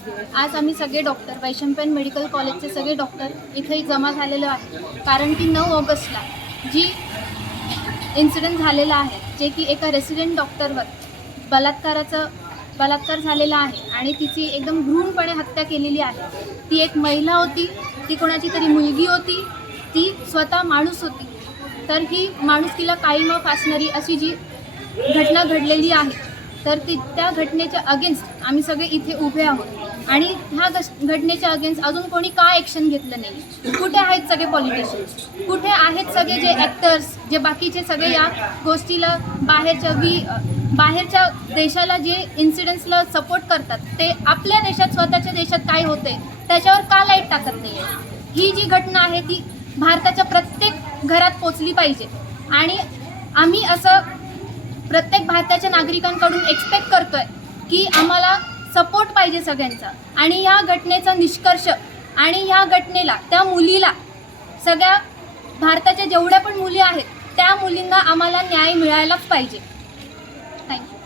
आज आम्ही सगळे डॉक्टर वैशंपेन मेडिकल कॉलेजचे सगळे डॉक्टर इथे जमा झालेलो आहे. कारण की नऊ ऑगस्टला जी इन्सिडेंट झालेला आहे जे की एका रेसिडेंट डॉक्टरवर बलात्काराचं बलात्कार झालेला आहे आणि तिची एकदम घृणपणे हत्या केलेली आहे. ती एक महिला होती ती कोणाची तरी मुलगी होती ती स्वतः माणूस होती. तर ही माणुसकीला काळीमा फासणारी अशी जी घटना घडलेली आहे तर ती त्या घटनेच्या अगेन्स्ट आम्ही सगळे इथे उभे आहोत. आणि ह्या घटनेच्या अगेन्स्ट अजून कोणी का ॲक्शन घेतलं नाही? कुठे आहेत सगळे पॉलिटिशियन्स कुठे आहेत सगळे जे ॲक्टर्स जे बाकीचे सगळे या गोष्टीला बाहेरच्या वी बाहेरच्या देशाला जे इन्सिडेंट्सला सपोर्ट करतात ते आपल्या देशात स्वतःच्या देशात काय होते त्याच्यावर का लाइट टाकत नाही ही जी घटना आहे ती भारताच्या प्रत्येक घरात पोचली पाहिजे. आणि आम्ही असं प्रत्येक भारताच्या नागरिकांकडून एक्सपेक्ट करतोय की आम्हाला सपोर्ट पाहिजे सगळ्यांचा. आणि या घटनेचा निष्कर्ष आणि या घटनेला त्या मुलीला सगळ्या भारताच्या जेवढ्या पण मुली आहेत त्या मुलींना आम्हाला न्याय मिळायलाच पाहिजे. थँक्यू